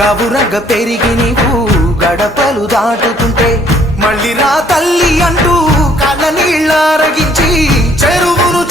గవురగ పెరిగి నీవు గడపలు దాటుతుంటే మళ్ళీ రా తల్లి అంటూ కళ్ళ నీళ్ళారగించి చెరువును